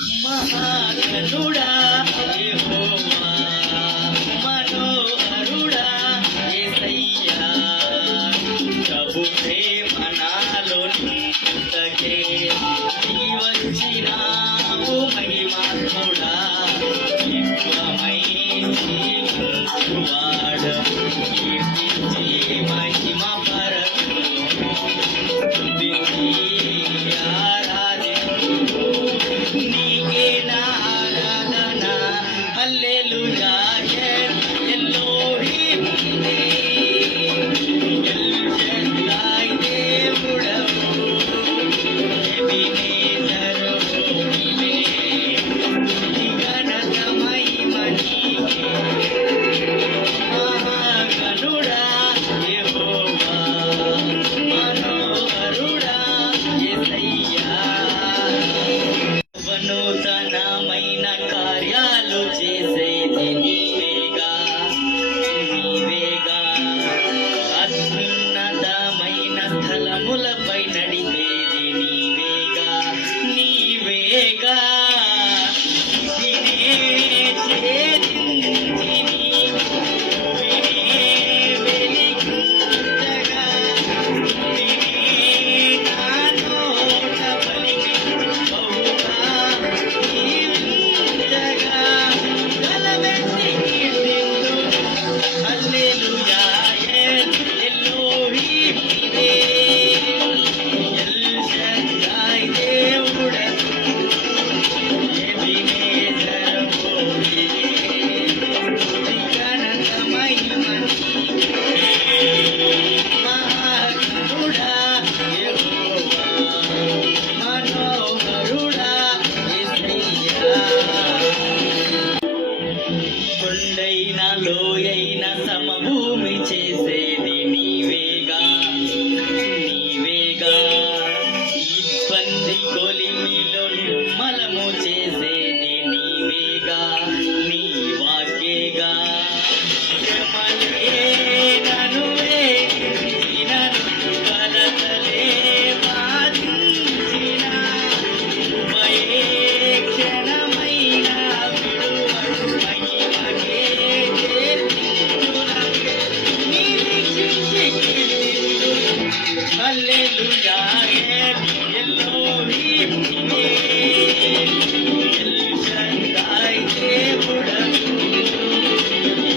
మహాగణుడా యెహోవా, మనోహరుడా యేసయ్యా, ప్రభు ప్రేమ నాలో నింపుటకే దిగి వచ్చినావు మహిమాత్ముడా, విశ్వమై జీవించువాడు కీర్తించి మహిమ పరచు స్తుతించి ఆరాధించు నీకే నా ఆరాధన హల్లెలూయా ఎల్లోహిం ఎల్ షద్దాయ్ దేవుడవు ఎబినేజరు నీవే స్తుతి ఘనత మహిమ నీకే మహాగణుడా యెహోవా, మనోహరుడా యేసయ్యా, నూతనమైన కార్యాలు చేసేది నీవేగా నీవేగా, అత్యున్నతమైన స్థలములపై నడిపేది నీవేగా నీవేగా, వినే ఛేదించి వినే వెలిగించగా, వినే నా నోట పలికించు బహుగా జీవించగా, గలమెత్తి కీర్తింతు హల్లెలూయా ఎల్లోహిం నీవే, ఎల్ షద్దాయ్ దేవుడవు ఎబినేజరు నీవే, స్తుతి ఘనత మహిమ నీకే మహాగణుడా యెహోవా, మనోహరుడా యేసయ్యా, కొండైన లోయైన సమభూమి చేసేది నీవేగా నీవేగా, ఇబ్బంది కొలిమిలో నిర్మలము చేసేది నీవేగా నీ వాక్యేగా, శ్రమలే నన్ను వేధించినను, కలతలే బాధించిన, కృపయే క్షణమైన విడువడు మహిమకే చేర్చునకే, నిరీక్షించి కీర్తింతును హల్లెలూయా ఎల్లోహిం నీవే, ఎల్ షద్దాయ్ దేవుడవు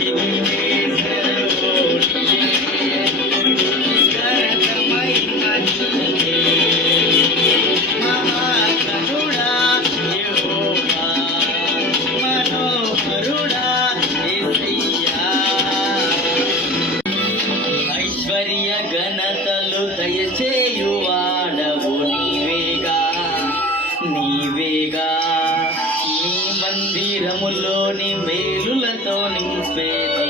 ఎబినేజరు నీవే, స్తుతి ఘనత మహిమ నీకే మహాగణుడా యెహోవా, మనోహరుడా యేసయ్యా, ఐశ్వర్య ఘనతలు దయచేయువాడవు నీవేగా నీవేగా, నీ మందిరములోని మేలులతో నింపేది